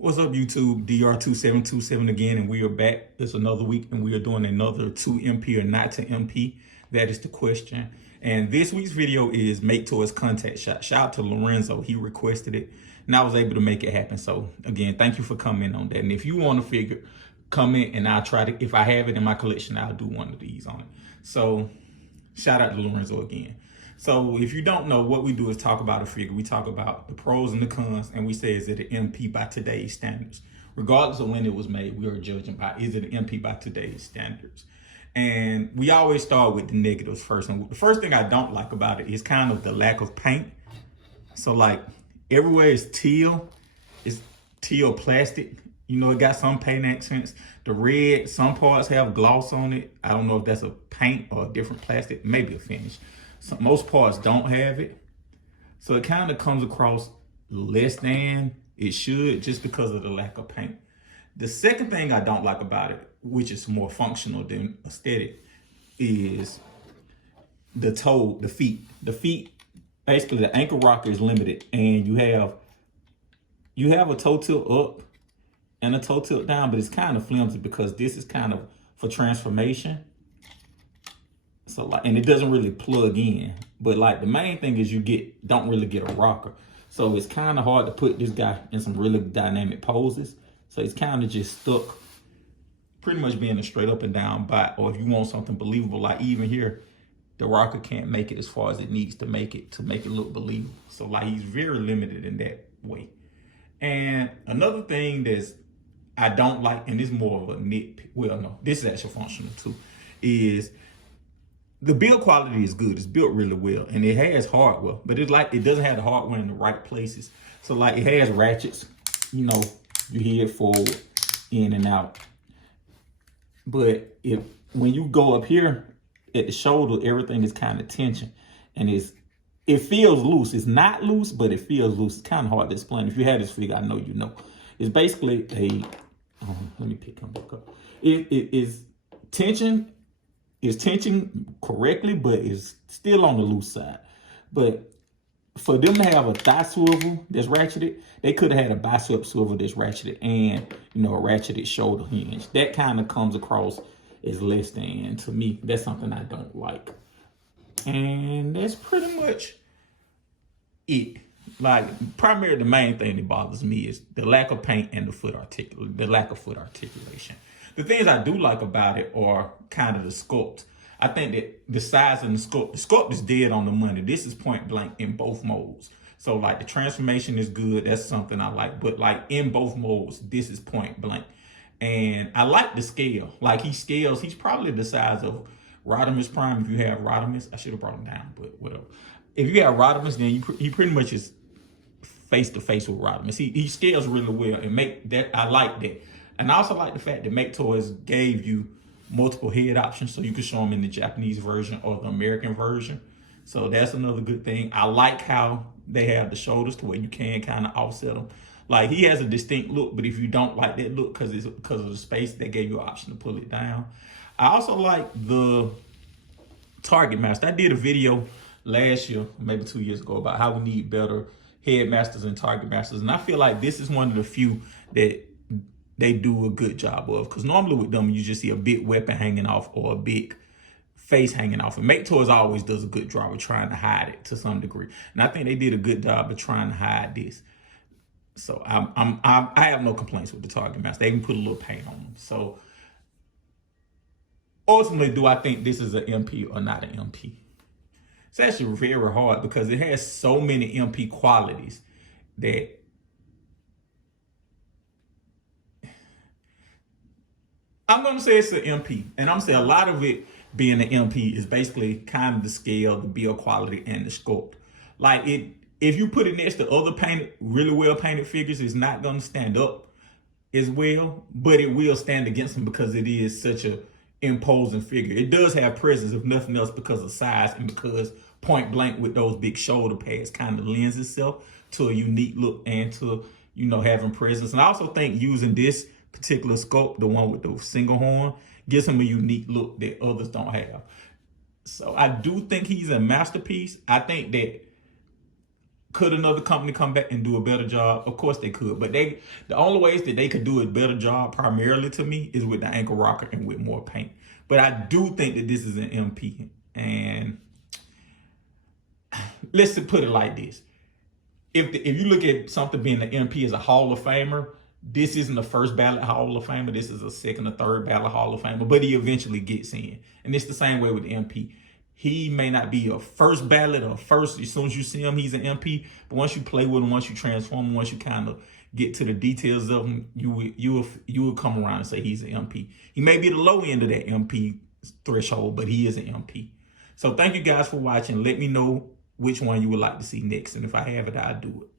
What's up, YouTube? DR2727 again, and we are back. It's another week, and we are doing another to MP or not to MP. That is the question. And this week's video is MakeToys contact shot. Shout out to Lorenzo. He requested it, and I was able to make it happen. So, again, thank you for coming on that. And if you want to figure, comment, and I'll try to, if I have it in my collection, I'll do one of these on it. So, shout out to Lorenzo again. So if you don't know, what we do is talk about a figure. We talk about the pros and the cons, and we say, is it an MP by today's standards? Regardless of when it was made, we are judging by, is it an MP by today's standards? And we always start with the negatives first. And the first thing I don't like about it is kind of the lack of paint. So like everywhere is teal. It's teal plastic. You know, it got some paint accents. The red, some parts have gloss on it. I don't know if that's a paint or a different plastic, maybe a finish. So most parts don't have it. So it kind of comes across less than it should just because of the lack of paint. The second thing I don't like about it, which is more functional than aesthetic, is the toe, the feet. The feet, basically the ankle rocker is limited, and you have a toe tilt up and a toe tilt down, but it's kind of flimsy because this is kind of for transformation. So like, and it doesn't really plug in, but like the main thing is you don't really get a rocker. So it's kind of hard to put this guy in some really dynamic poses. So he's kind of just stuck pretty much being a straight up and down bot. Or if you want something believable, like even here, the rocker can't make it as far as it needs to make it look believable. So like he's very limited in that way. And another thing that's I don't like, and this is more of a nitpick, well no, this is actually functional too, is the build quality is good. It's built really well, and it has hardware, but it's like it doesn't have the hardware in the right places. So like it has ratchets, you know, you head forward, in and out. But when you go up here at the shoulder, everything is kind of tension, and it feels loose. It's not loose, but it feels loose. It's kind of hard to explain. If you have this figure, I know you know. It's basically let me pick him back up. It is tension. It's tension correctly, but it's still on the loose side. But for them to have a thigh swivel that's ratcheted, they could have had a bicep swivel that's ratcheted and, you know, a ratcheted shoulder hinge. That kind of comes across as less than. To me, that's something I don't like. And that's pretty much it. Like, primarily the main thing that bothers me is the lack of paint and the lack of foot articulation. The things I do like about it are kind of the sculpt. I think that the size and the sculpt is dead on the money. This is point blank in both modes. So like the transformation is good. That's something I like. But like in both modes, this is point blank. And I like the scale. Like he scales, he's probably the size of Rodimus Prime. If you have Rodimus, I should have brought him down, but whatever. If you have Rodimus, then he pretty much is face to face with Rodimus. He scales really well, and I like that. And I also like the fact that MakeToys gave you multiple head options, so you can show them in the Japanese version or the American version. So that's another good thing. I like how they have the shoulders to where you can kind of offset them. Like he has a distinct look, but if you don't like that look because of the space, they gave you an option to pull it down. I also like the target master. I did a video last year, maybe 2 years ago, about how we need better headmasters and target masters. And I feel like this is one of the few that they do a good job of, because normally with them, you just see a big weapon hanging off or a big face hanging off. And MakeToys always does a good job of trying to hide it to some degree. And I think they did a good job of trying to hide this. So I have no complaints with the target master. They can put a little paint on them. So ultimately, do I think this is an MP or not an MP? It's actually very hard because it has so many MP qualities that I'm going to say it's an MP. And I'm going to say a lot of it being an MP is basically kind of the scale, the build quality, and the sculpt. Like if you put it next to other really well painted figures, it's not going to stand up as well, but it will stand against them because it is such a imposing figure. It does have presence, if nothing else, because of size and because point blank with those big shoulder pads kind of lends itself to a unique look and to, you know, having presence. And I also think using this particular sculpt, the one with the single horn, gives him a unique look that others don't have. So I do think he's a masterpiece. I think that Could another company come back and do a better job? Of course they could, but the only ways that they could do a better job primarily to me is with the ankle rocker and with more paint. But I do think that this is an MP, and let's put it like this: if you look at something being an MP as a Hall of Famer, this isn't the first ballot Hall of Famer. This is a second or third ballot Hall of Famer, but he eventually gets in, and it's the same way with the MP. He may not be a first ballot or first, as soon as you see him, he's an MP. But once you play with him, once you transform him, once you kind of get to the details of him, you will come around and say he's an MP. He may be the low end of that MP threshold, but he is an MP. So thank you guys for watching. Let me know which one you would like to see next. And if I have it, I'll do it.